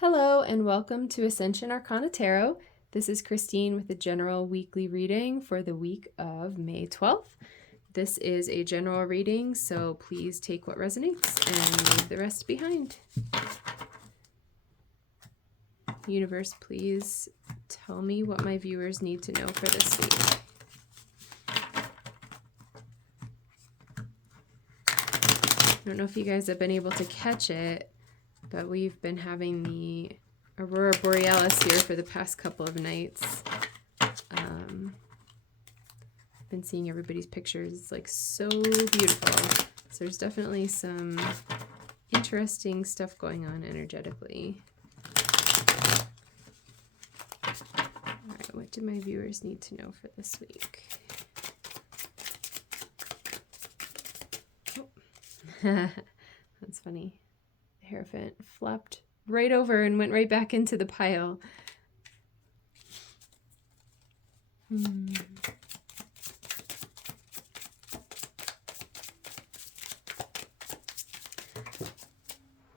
Hello and welcome to Ascension Arcana Tarot. This is Christine with the general weekly reading for the week of May 12th. This is a general reading, so please take what resonates and leave the rest behind. Universe, please tell me what my viewers need to know for this week. I don't know if you guys have been able to catch it, but we've been having the Aurora Borealis here for the past couple of nights. I've been seeing everybody's pictures. It's like so beautiful. So there's definitely some interesting stuff going on energetically. All right, what do my viewers need to know for this week? Oh. That's funny. The Hierophant flopped right over and went right back into the pile.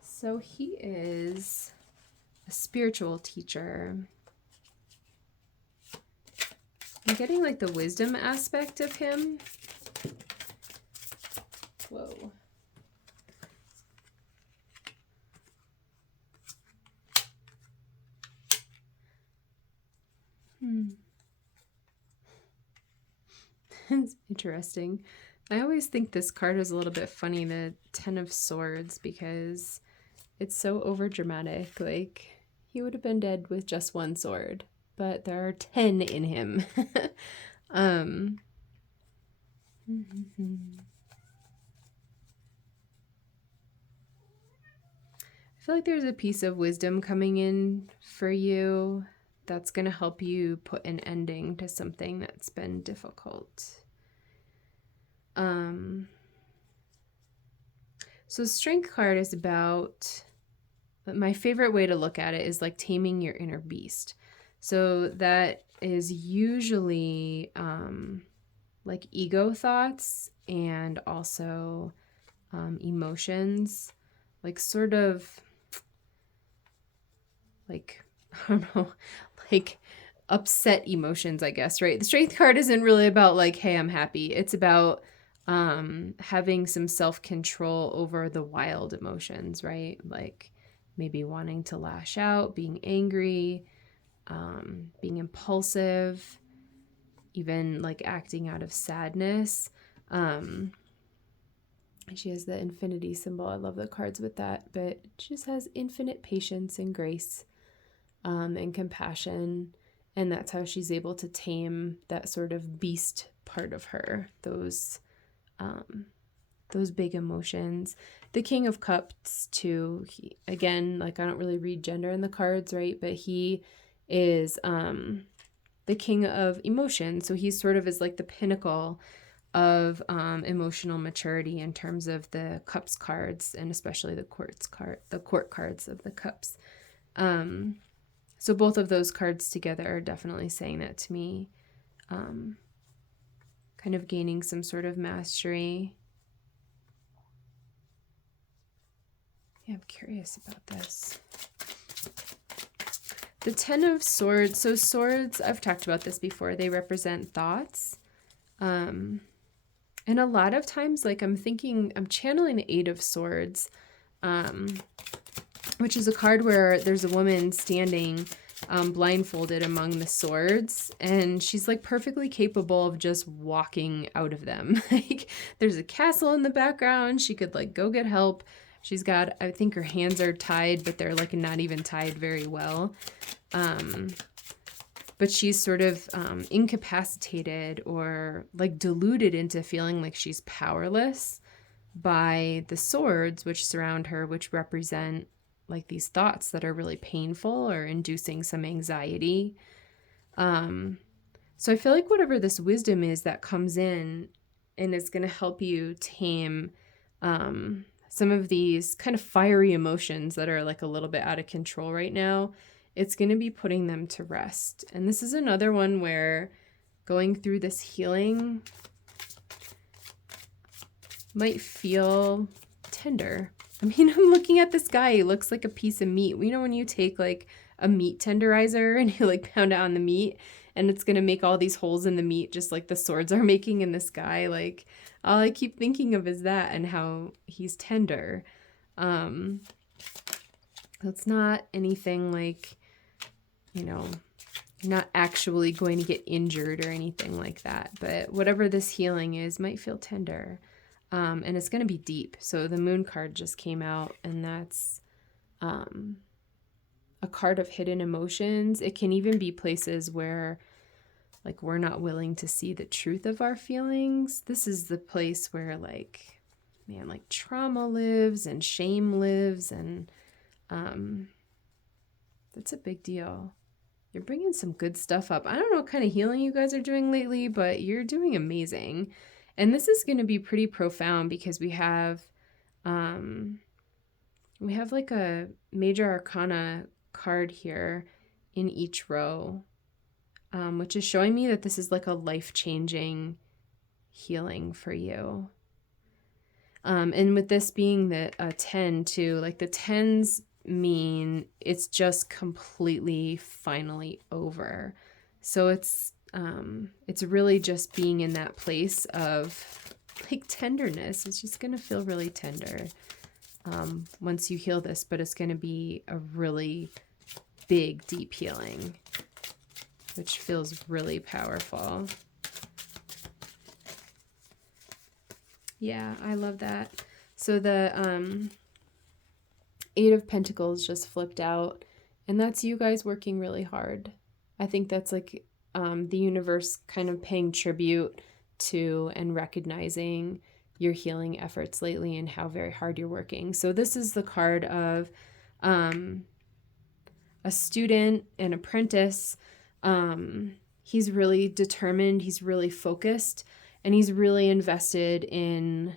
So he is a spiritual teacher. I'm getting like the wisdom aspect of him. Whoa. It's interesting. I always think this card is a little bit funny, the Ten of Swords, because it's so overdramatic. Like, he would have been dead with just one sword, but there are 10 in him. I feel like there's a piece of wisdom coming in for you that's going to help you put an ending to something that's been difficult. So Strength card is about, my favorite way to look at it is like taming your inner beast. So that is usually like ego thoughts and also emotions, like sort of like, I don't know, like upset emotions, I guess, right? The Strength card isn't really about like, hey, I'm happy. It's about having some self-control over the wild emotions, right? Like maybe wanting to lash out, being angry, being impulsive, even like acting out of sadness. She has the infinity symbol. I love the cards with that, but she just has infinite patience and grace and compassion. And that's how she's able to tame that sort of beast part of her, those big emotions. The King of Cups too, he, again, like I don't really read gender in the cards, right? But he is the king of emotion. So he sort of is like the pinnacle of emotional maturity in terms of the Cups cards, and especially the court cards of the Cups. So both of those cards together are definitely saying that to me. Kind of gaining some sort of mastery. Yeah, I'm curious about this. The Ten of Swords. So swords, I've talked about this before. They represent thoughts. And a lot of times, like I'm channeling the Eight of Swords, which is a card where there's a woman standing blindfolded among the swords, and she's like perfectly capable of just walking out of them. Like there's a castle in the background. She could like go get help. She's got, I think her hands are tied, but they're like not even tied very well. But she's sort of incapacitated or like deluded into feeling like she's powerless by the swords which surround her, which represent like these thoughts that are really painful or inducing some anxiety. So I feel like whatever this wisdom is that comes in and is going to help you tame some of these kind of fiery emotions that are like a little bit out of control right now, it's going to be putting them to rest. And this is another one where going through this healing might feel tender. I mean, I'm looking at this guy. He looks like a piece of meat. You know when you take like a meat tenderizer and you like pound it on the meat and it's going to make all these holes in the meat just like the swords are making in this guy? Like all I keep thinking of is that and how he's tender. It's not anything like, you know, you're not actually going to get injured or anything like that. But whatever this healing is might feel tender. And it's going to be deep. So the moon card just came out, and that's a card of hidden emotions. It can even be places where like we're not willing to see the truth of our feelings. This is the place where like, man, like trauma lives and shame lives, and that's a big deal. You're bringing some good stuff up. I don't know what kind of healing you guys are doing lately, but you're doing amazing. And this is going to be pretty profound because we have like a major arcana card here in each row, which is showing me that this is like a life-changing healing for you. And with this being the 10 too, like the 10s mean it's just completely finally over. So it's really just being in that place of like tenderness. It's just going to feel really tender once you heal this, but it's going to be a really big, deep healing, which feels really powerful. Yeah, I love that. So the 8 of Pentacles just flipped out, and that's you guys working really hard. I think that's like the universe kind of paying tribute to and recognizing your healing efforts lately and how very hard you're working. So this is the card of a student, an apprentice. He's really determined, he's really focused, and he's really invested in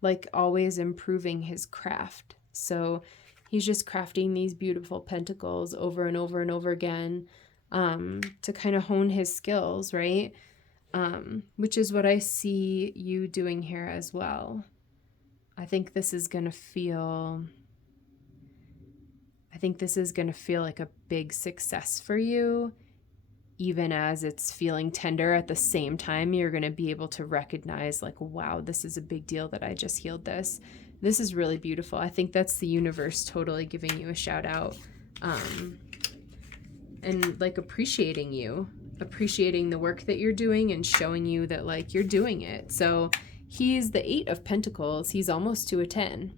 like always improving his craft. So he's just crafting these beautiful pentacles over and over and over again to kind of hone his skills, right? Which is what I see you doing here as well. I think this is going to feel like a big success for you. Even as it's feeling tender, at the same time, you're going to be able to recognize like, wow, this is a big deal that I just healed this. This is really beautiful. I think that's the universe totally giving you a shout out and like appreciating you, appreciating the work that you're doing and showing you that like you're doing it. So he's the 8 of Pentacles. He's almost to a 10.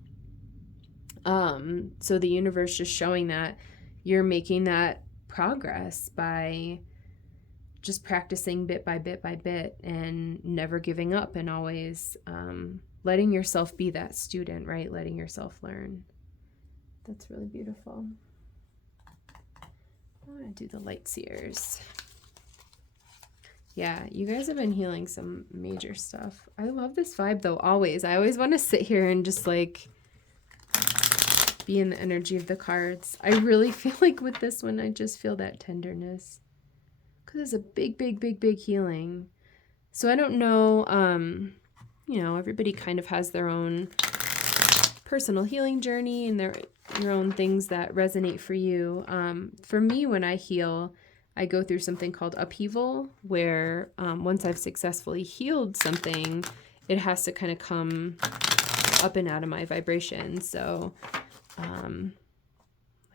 So the universe just showing that you're making that progress by just practicing bit by bit by bit and never giving up and always letting yourself be that student, right? Letting yourself learn. That's really beautiful. I want to do the light seers. Yeah, you guys have been healing some major stuff. I love this vibe though, always. I always want to sit here and just like be in the energy of the cards. I really feel like with this one, I just feel that tenderness. Because it's a big, big, big, big healing. So I don't know, you know, everybody kind of has their own personal healing journey and your own things that resonate for you. For me, when I heal, I go through something called upheaval, where once I've successfully healed something, it has to kind of come up and out of my vibration. So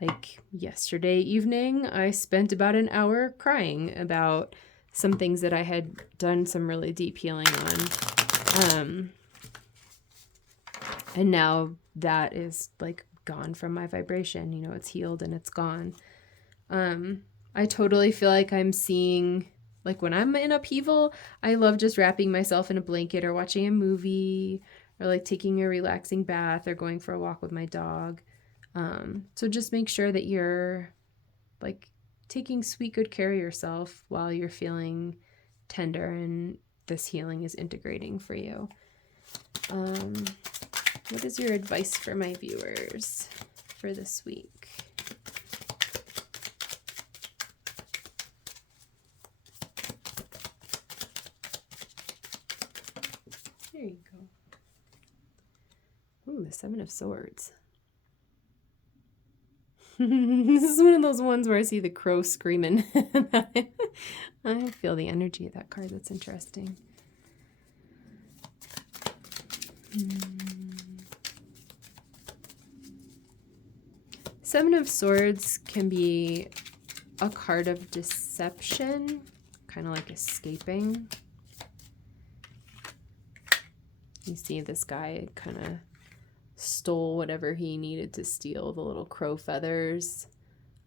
like yesterday evening, I spent about an hour crying about some things that I had done some really deep healing on. And now that is like gone from my vibration. You know, it's healed and it's gone. I totally feel like I'm seeing, like when I'm in upheaval, I love just wrapping myself in a blanket or watching a movie or like taking a relaxing bath or going for a walk with my dog. So just make sure that you're like taking sweet, good care of yourself while you're feeling tender and this healing is integrating for you. What is your advice for my viewers for this week? There you go. Ooh, the Seven of Swords. This is one of those ones where I see the crow screaming. I feel the energy of that card. That's interesting. Seven of Swords can be a card of deception, kind of like escaping. You see this guy kind of stole whatever he needed to steal, the little crow feathers.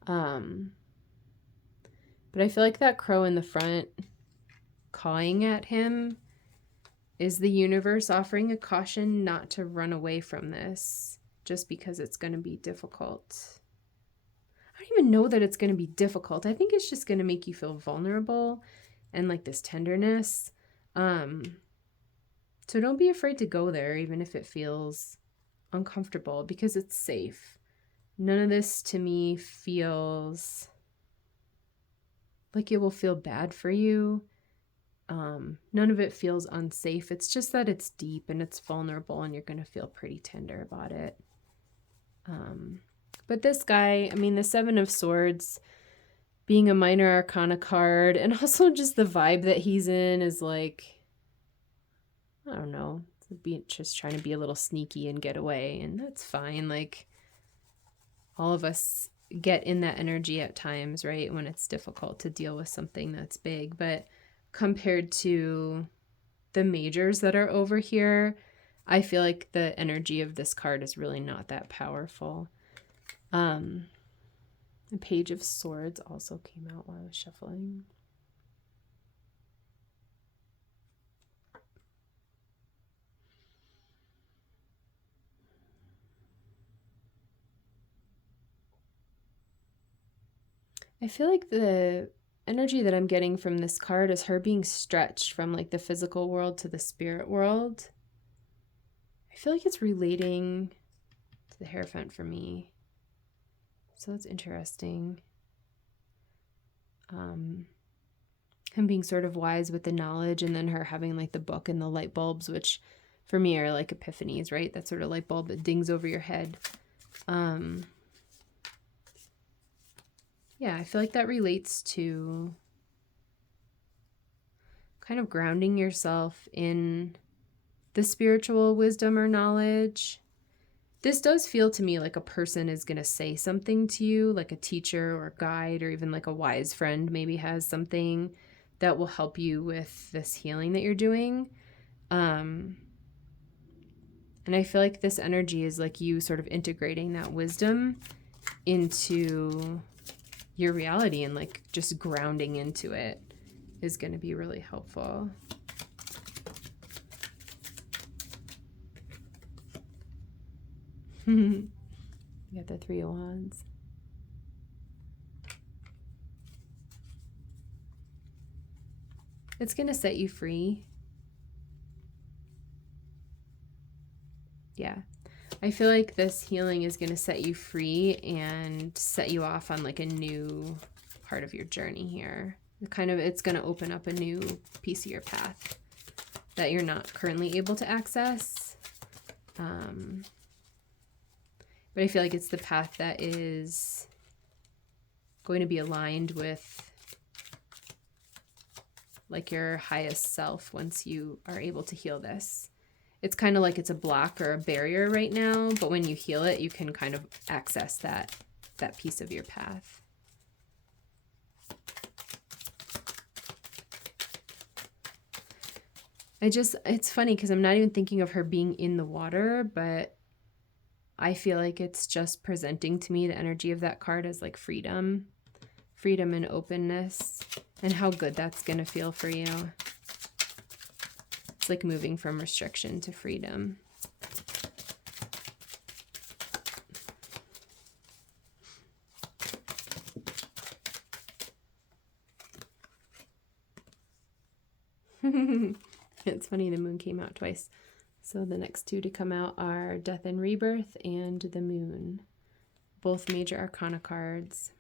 But I feel like that crow in the front cawing at him is the universe offering a caution not to run away from this just because it's going to be difficult. I don't even know that it's going to be difficult. I think it's just going to make you feel vulnerable and like this tenderness. So don't be afraid to go there, even if it feels uncomfortable, because it's safe. None of this to me feels like it will feel bad for you. None of it feels unsafe. It's just that it's deep and it's vulnerable and you're going to feel pretty tender about it. But this guy, I mean, the Seven of Swords being a minor arcana card, and also just the vibe that he's in is like, I don't know, just trying to be a little sneaky and get away, and that's fine. Like, all of us get in that energy at times, right? When it's difficult to deal with something that's big. But compared to the majors that are over here, I feel like the energy of this card is really not that powerful. The Page of Swords also came out while I was shuffling. I feel like the energy that I'm getting from this card is her being stretched from like the physical world to the spirit world. I feel like it's relating to the Hierophant for me. So that's interesting. Him being sort of wise with the knowledge, and then her having like the book and the light bulbs, which for me are like epiphanies, right? That sort of light bulb that dings over your head. Yeah, I feel like that relates to kind of grounding yourself in the spiritual wisdom or knowledge. This does feel to me like a person is going to say something to you, like a teacher or a guide, or even like a wise friend maybe has something that will help you with this healing that you're doing. And I feel like this energy is like you sort of integrating that wisdom into your reality, and like just grounding into it is going to be really helpful. You got the Three of Wands. It's going to set you free. Yeah. I feel like this healing is going to set you free and set you off on like a new part of your journey here. It's going to open up a new piece of your path that you're not currently able to access. But I feel like it's the path that is going to be aligned with like your highest self once you are able to heal this. It's kind of like it's a block or a barrier right now, but when you heal it, you can kind of access that piece of your path. It's funny because I'm not even thinking of her being in the water, but I feel like it's just presenting to me the energy of that card as like freedom and openness, and how good that's going to feel for you. It's like moving from restriction to freedom. It's funny, the moon came out twice. So the next two to come out are Death and Rebirth and the Moon. Both major arcana cards.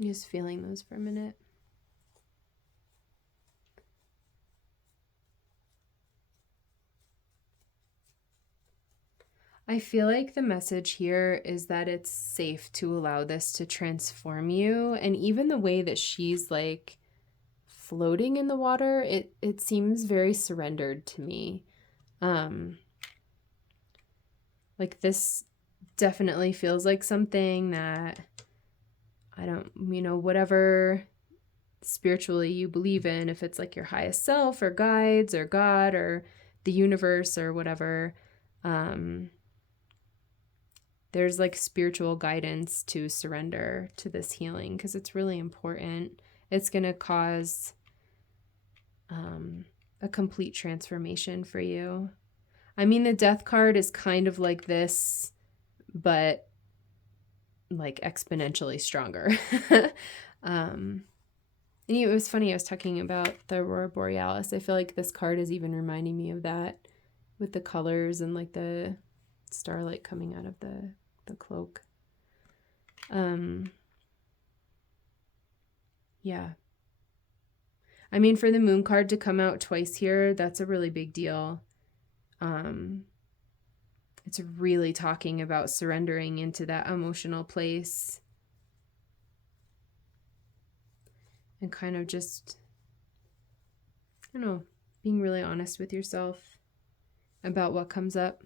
Just feeling those for a minute. I feel like the message here is that it's safe to allow this to transform you. And even the way that she's like floating in the water, it seems very surrendered to me. Like this definitely feels like something that I don't, whatever spiritually you believe in, if it's like your highest self or guides or God or the universe or whatever, there's like spiritual guidance to surrender to this healing because it's really important. It's going to cause a complete transformation for you. I mean, the death card is kind of like this, but like exponentially stronger. And it was funny, I was talking about the Aurora Borealis. I feel like this card is even reminding me of that with the colors and like the starlight coming out of the cloak. Yeah. I mean, for the moon card to come out twice here, that's a really big deal. It's really talking about surrendering into that emotional place and kind of just, I don't know, being really honest with yourself about what comes up.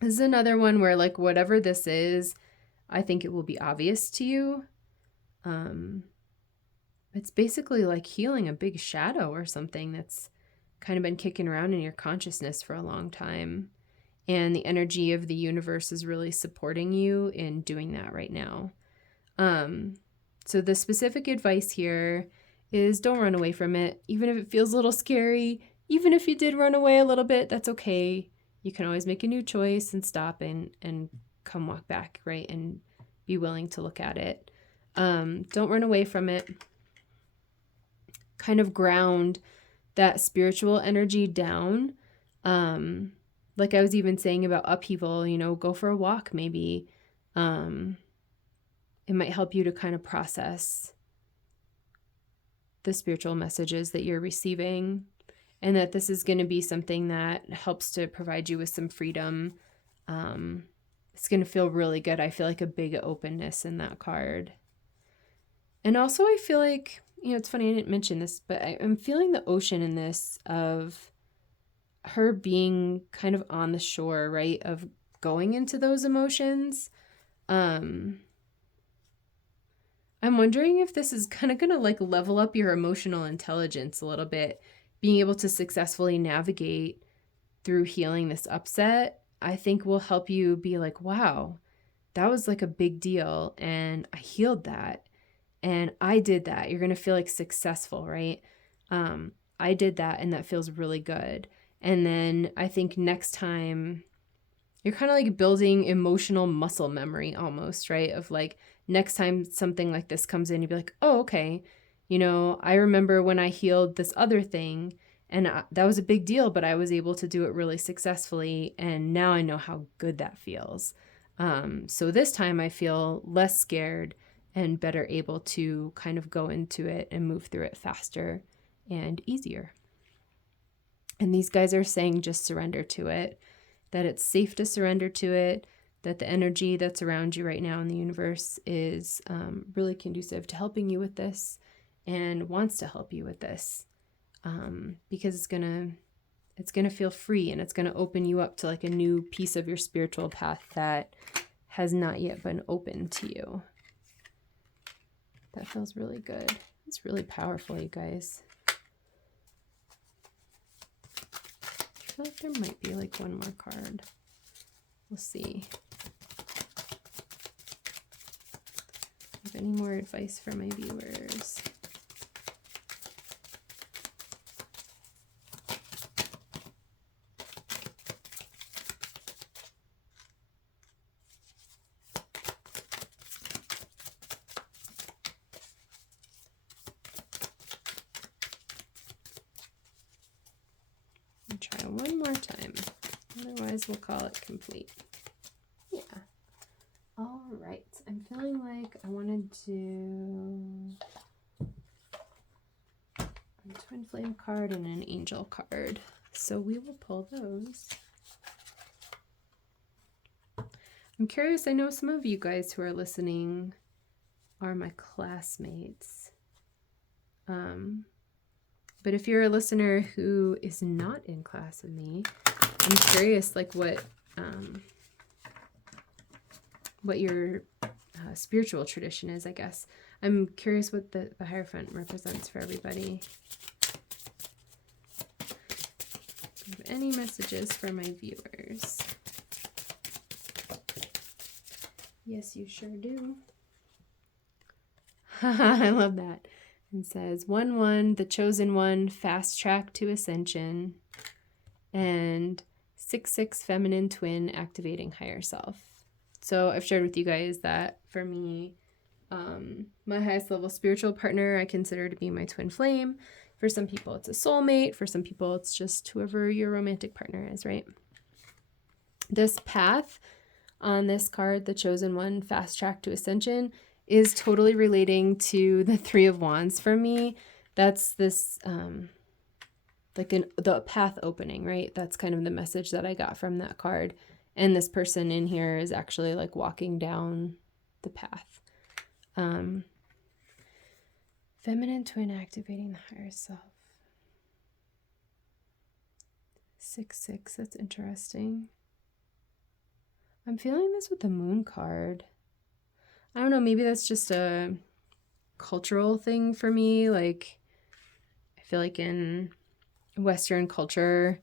This is another one where like whatever this is, I think it will be obvious to you. It's basically like healing a big shadow or something that's kind of been kicking around in your consciousness for a long time. And the energy of the universe is really supporting you in doing that right now. So the specific advice here is don't run away from it. Even if it feels a little scary, even if you did run away a little bit, that's okay. You can always make a new choice and stop and come walk back, right? And be willing to look at it. Don't run away from it. Kind of ground that spiritual energy down. Like I was even saying about upheaval, go for a walk maybe. It might help you to kind of process the spiritual messages that you're receiving, and that this is going to be something that helps to provide you with some freedom. It's going to feel really good. I feel like a big openness in that card. And also I feel like, it's funny I didn't mention this, but I'm feeling the ocean in this of her being kind of on the shore, right? Of going into those emotions. I'm wondering if this is kind of going to like level up your emotional intelligence a little bit, being able to successfully navigate through healing this upset. I think will help you be like, wow, that was like a big deal. And I healed that. And I did that. You're going to feel like successful, right? I did that and that feels really good. And then I think next time you're kind of like building emotional muscle memory almost, right? Of like next time something like this comes in, you'd be like, oh, okay. I remember when I healed this other thing and that was a big deal, but I was able to do it really successfully. And now I know how good that feels. So this time I feel less scared and better able to kind of go into it and move through it faster and easier. And these guys are saying just surrender to it, that it's safe to surrender to it, that the energy that's around you right now in the universe is really conducive to helping you with this and wants to help you with this, because it's gonna feel free and it's gonna open you up to like a new piece of your spiritual path that has not yet been open to you. That feels really good. It's really powerful, you guys. I feel like there might be like one more card. We'll see. Have any more advice for my viewers? I'll try one more time. Otherwise, we'll call it complete. Yeah. All right. I'm feeling like I wanted to a twin flame card and an angel card. So we will pull those. I'm curious, I know some of you guys who are listening are my classmates. But if you're a listener who is not in class with me, I'm curious like what your spiritual tradition is, I guess. I'm curious what the Hierophant represents for everybody. Do you have any messages for my viewers? Yes, you sure do. I love that. It says 1-1, the chosen one, fast track to ascension. And 6-6, feminine twin, activating higher self. So I've shared with you guys that for me, my highest level spiritual partner I consider to be my twin flame. For some people it's a soulmate. For some people it's just whoever your romantic partner is, right? This path on this card, the chosen one, fast track to ascension, is totally relating to the Three of Wands for me. That's this the path opening, right? That's kind of the message that I got from that card. And this person in here is actually like walking down the path. Feminine twin activating the higher self. 6-6, that's interesting. I'm feeling this with the moon card. I don't know, maybe that's just a cultural thing for me. Like, I feel like in Western culture,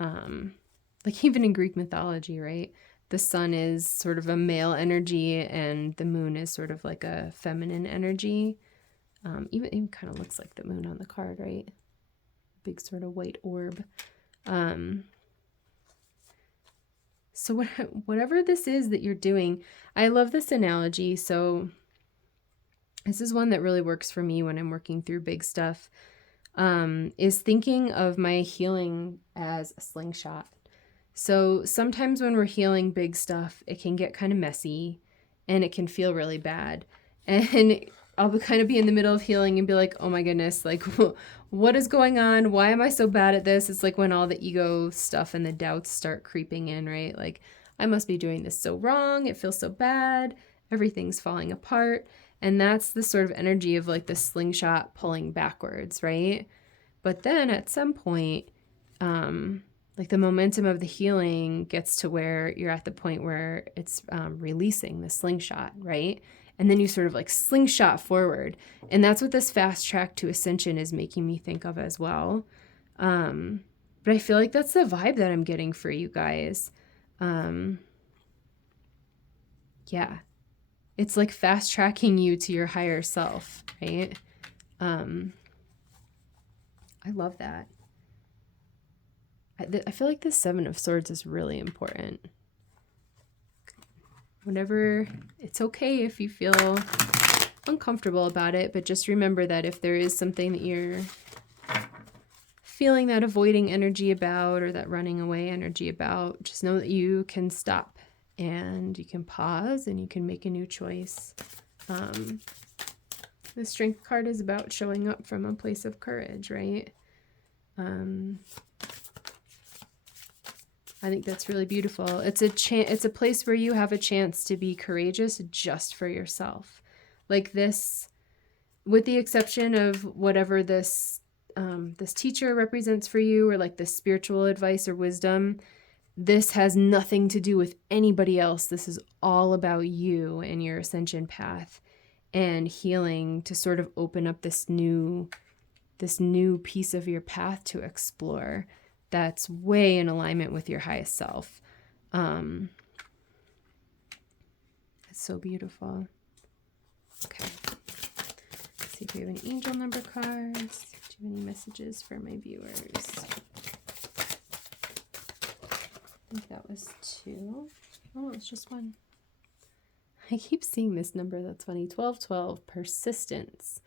like even in Greek mythology, right? The sun is sort of a male energy and the moon is sort of like a feminine energy. Even kind of looks like the moon on the card, right? Big sort of white orb. So whatever this is that you're doing, I love this analogy. So this is one that really works for me when I'm working through big stuff, is thinking of my healing as a slingshot. So sometimes when we're healing big stuff, it can get kind of messy and it can feel really bad. And I'll kind of be in the middle of healing and be like, oh my goodness, like what is going on? Why am I so bad at this? It's like when all the ego stuff and the doubts start creeping in, right? Like, I must be doing this so wrong. It feels so bad. Everything's falling apart. And that's the sort of energy of like the slingshot pulling backwards, right? But then at some point, like the momentum of the healing gets to where you're at the point where it's releasing the slingshot, right? And then you sort of like slingshot forward. And that's what this fast track to ascension is making me think of as well. But I feel like that's the vibe that I'm getting for you guys. Yeah. It's like fast tracking you to your higher self, right? I love that. I feel like the Seven of Swords is really important. Whenever, it's okay if you feel uncomfortable about it, but just remember that if there is something that you're feeling that avoiding energy about or that running away energy about, just know that you can stop and you can pause and you can make a new choice. The Strength card is about showing up from a place of courage, right? I think that's really beautiful. It's a place where you have a chance to be courageous just for yourself. Like this, with the exception of whatever this teacher represents for you, or like the spiritual advice or wisdom, this has nothing to do with anybody else. This is all about you and your ascension path and healing to sort of open up this new piece of your path to explore that's way in alignment with your highest self. It's so beautiful. Okay. Let's see if we have any angel number cards. Do you have any messages for my viewers? I think that was 2. Oh, it's just 1. I keep seeing this number. That's funny. 1212, persistence.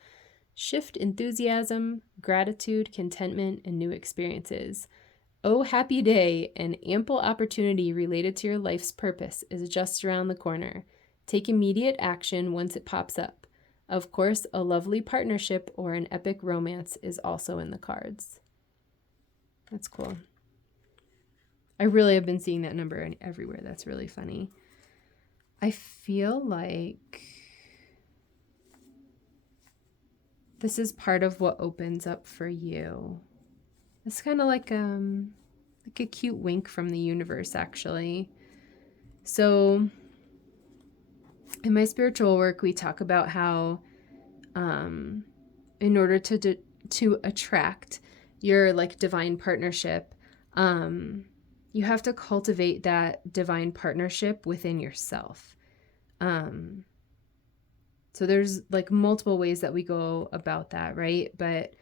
Shift enthusiasm, gratitude, contentment, and new experiences. Oh, happy day, an ample opportunity related to your life's purpose is just around the corner. Take immediate action once it pops up. Of course, a lovely partnership or an epic romance is also in the cards. That's cool. I really have been seeing that number everywhere. That's really funny. I feel like this is part of what opens up for you. It's kind of like a cute wink from the universe, actually. So in my spiritual work, we talk about how in order to attract your like divine partnership, you have to cultivate that divine partnership within yourself. So there's like multiple ways that we go about that, right? But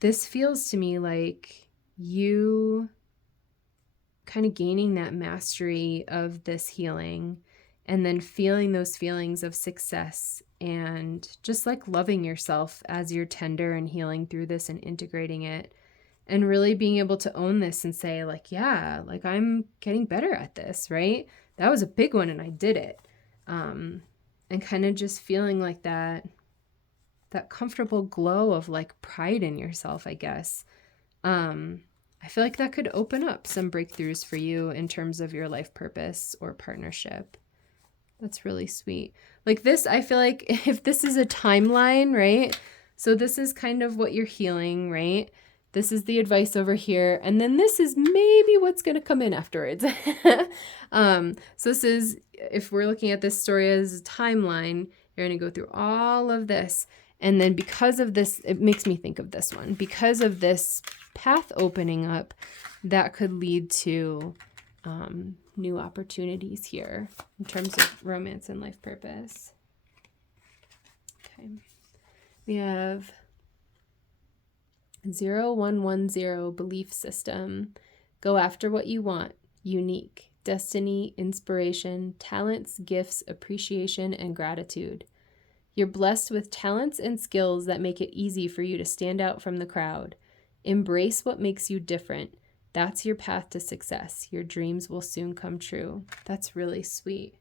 this feels to me like you kind of gaining that mastery of this healing and then feeling those feelings of success and just like loving yourself as you're tender and healing through this and integrating it and really being able to own this and say like, yeah, like I'm getting better at this, right? That was a big one and I did it. And kind of just feeling like that comfortable glow of like pride in yourself, I guess. I feel like that could open up some breakthroughs for you in terms of your life purpose or partnership. That's really sweet. Like this, I feel like if this is a timeline, right? So this is kind of what you're healing, right? This is the advice over here. And then this is maybe what's going to come in afterwards. So this is, if we're looking at this story as a timeline, you're going to go through all of this. And then because of this, it makes me think of this one. Because of this path opening up, that could lead to new opportunities here in terms of romance and life purpose. Okay. We have 0110 belief system. Go after what you want. Unique. Destiny, inspiration, talents, gifts, appreciation, and gratitude. You're blessed with talents and skills that make it easy for you to stand out from the crowd. Embrace what makes you different. That's your path to success. Your dreams will soon come true. That's really sweet.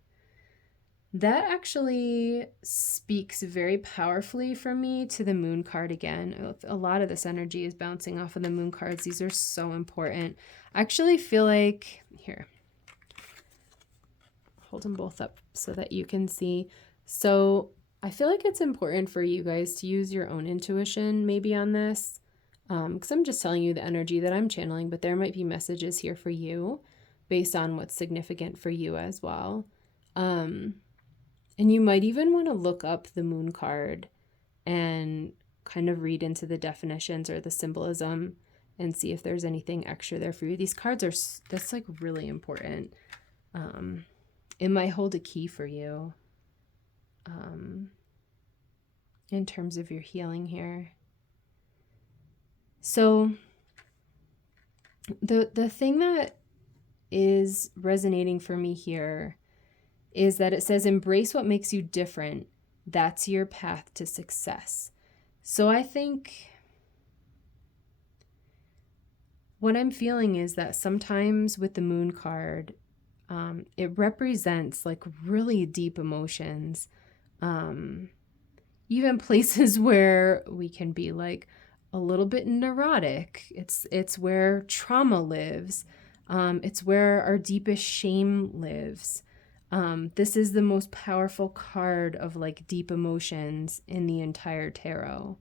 That actually speaks very powerfully for me to the moon card again. A lot of this energy is bouncing off of the moon cards. These are so important. I actually feel like, here, hold them both up so that you can see. So I feel like it's important for you guys to use your own intuition maybe on this, because I'm just telling you the energy that I'm channeling, but there might be messages here for you based on what's significant for you as well. And you might even want to look up the moon card and kind of read into the definitions or the symbolism and see if there's anything extra there for you. These cards are, that's like really important. It might hold a key for you in terms of your healing here. So the thing that is resonating for me here is that it says, embrace what makes you different. That's your path to success. So I think what I'm feeling is that sometimes with the moon card, it represents like really deep emotions, even places where we can be like a little bit neurotic. It's where trauma lives. It's where our deepest shame lives. This is the most powerful card of like deep emotions in the entire tarot.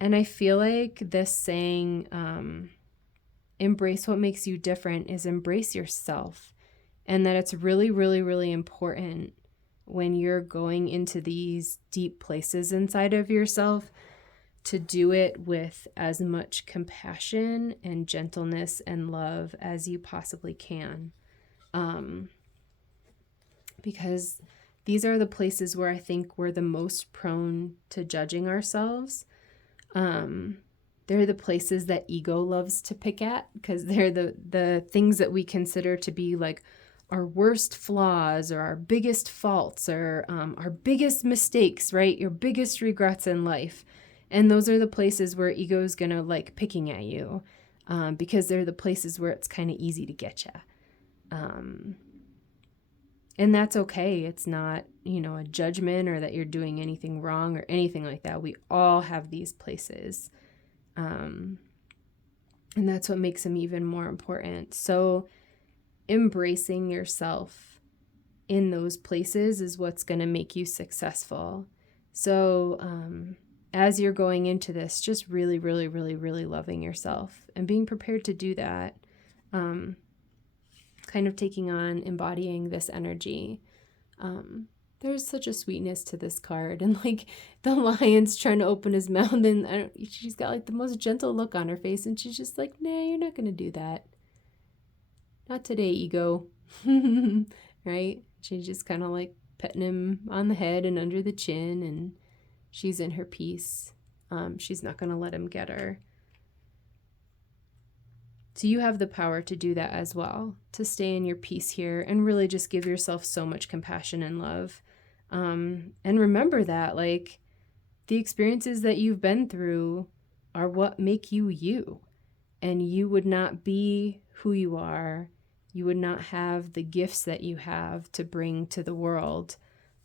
And I feel like this saying, embrace what makes you different, is embrace yourself. And that it's really, really, really important when you're going into these deep places inside of yourself to do it with as much compassion and gentleness and love as you possibly can. Because these are the places where I think we're the most prone to judging ourselves. They're the places that ego loves to pick at, because they're the things that we consider to be like our worst flaws or our biggest faults or our biggest mistakes, right? Your biggest regrets in life. And those are the places where ego is going to like picking at you, because they're the places where it's kind of easy to get you. And that's okay. It's not, a judgment or that you're doing anything wrong or anything like that. We all have these places. And that's what makes them even more important. So embracing yourself in those places is what's going to make you successful. So as you're going into this, just really, really, really, really loving yourself and being prepared to do that, kind of taking on, embodying this energy. There's such a sweetness to this card, and like the lion's trying to open his mouth, and she's got like the most gentle look on her face, and she's just like, nah, you're not gonna do that. Not today, ego. Right? She's just kind of like petting him on the head and under the chin, and she's in her peace. She's not gonna let him get her. So you have the power to do that as well, to stay in your peace here and really just give yourself so much compassion and love. And remember that, like, the experiences that you've been through are what make you you. And you would not be who you are. You would not have the gifts that you have to bring to the world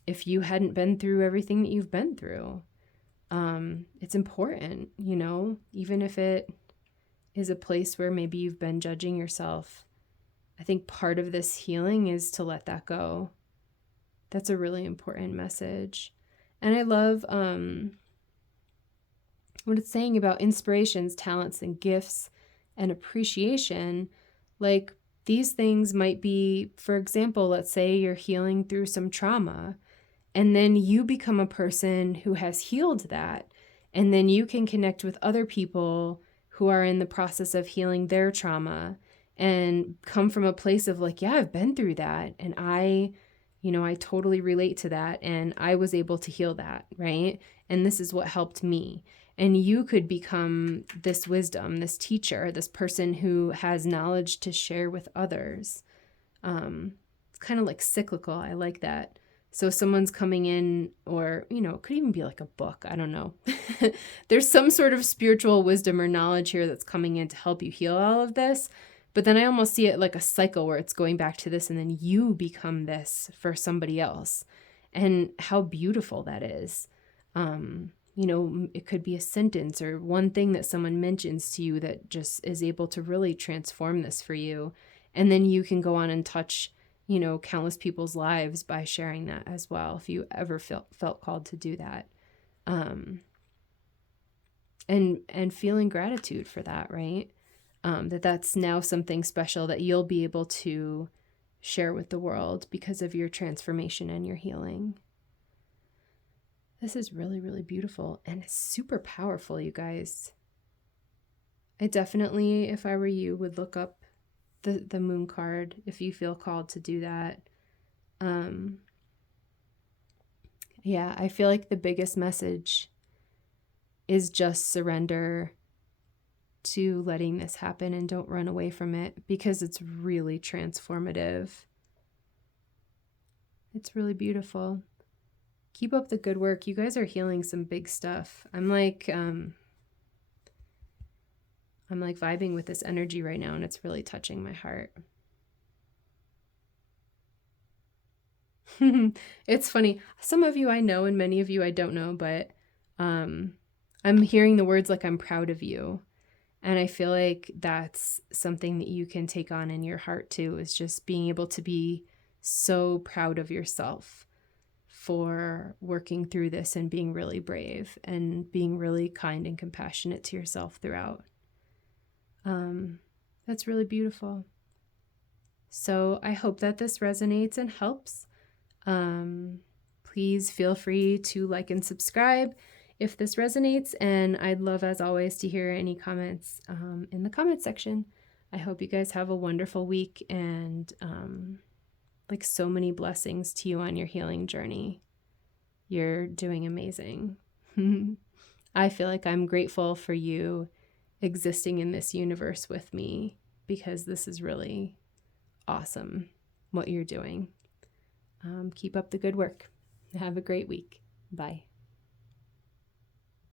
if you hadn't been through everything that you've been through. It's important, you know, even if it is a place where maybe you've been judging yourself. I think part of this healing is to let that go. That's a really important message. And I love what it's saying about inspirations, talents, and gifts and appreciation. Like, these things might be, for example, let's say you're healing through some trauma, and then you become a person who has healed that. And then you can connect with other people who are in the process of healing their trauma and come from a place of like, yeah, I've been through that. And I totally relate to that. And I was able to heal that, right? And this is what helped me. And you could become this wisdom, this teacher, this person who has knowledge to share with others. It's kind of like cyclical. I like that. So someone's coming in, or, it could even be like a book. I don't know. There's some sort of spiritual wisdom or knowledge here that's coming in to help you heal all of this. But then I almost see it like a cycle where it's going back to this, and then you become this for somebody else. And how beautiful that is. It could be a sentence or one thing that someone mentions to you that just is able to really transform this for you. And then you can go on and touch countless people's lives by sharing that as well, if you ever felt called to do that. And feeling gratitude for that, right? That's now something special that you'll be able to share with the world because of your transformation and your healing. This is really, really beautiful and super powerful, you guys. I definitely, if I were you, would look up the moon card if you feel called to do that. Yeah, I feel like the biggest message is just surrender to letting this happen and don't run away from it, because it's really transformative. It's really beautiful. Keep up the good work. You guys are healing some big stuff. I'm like vibing with this energy right now, and it's really touching my heart. It's funny. Some of you I know and many of you I don't know, but I'm hearing the words like, I'm proud of you. And I feel like that's something that you can take on in your heart too, is just being able to be so proud of yourself for working through this and being really brave and being really kind and compassionate to yourself throughout. That's really beautiful. So I hope that this resonates and helps. Please feel free to like and subscribe if this resonates, and I'd love, as always, to hear any comments in the comment section. I hope you guys have a wonderful week, and like so many blessings to you on your healing journey. You're doing amazing. I feel like I'm grateful for you existing in this universe with me, because this is really awesome what you're doing. Keep up the good work. Have a great week. Bye.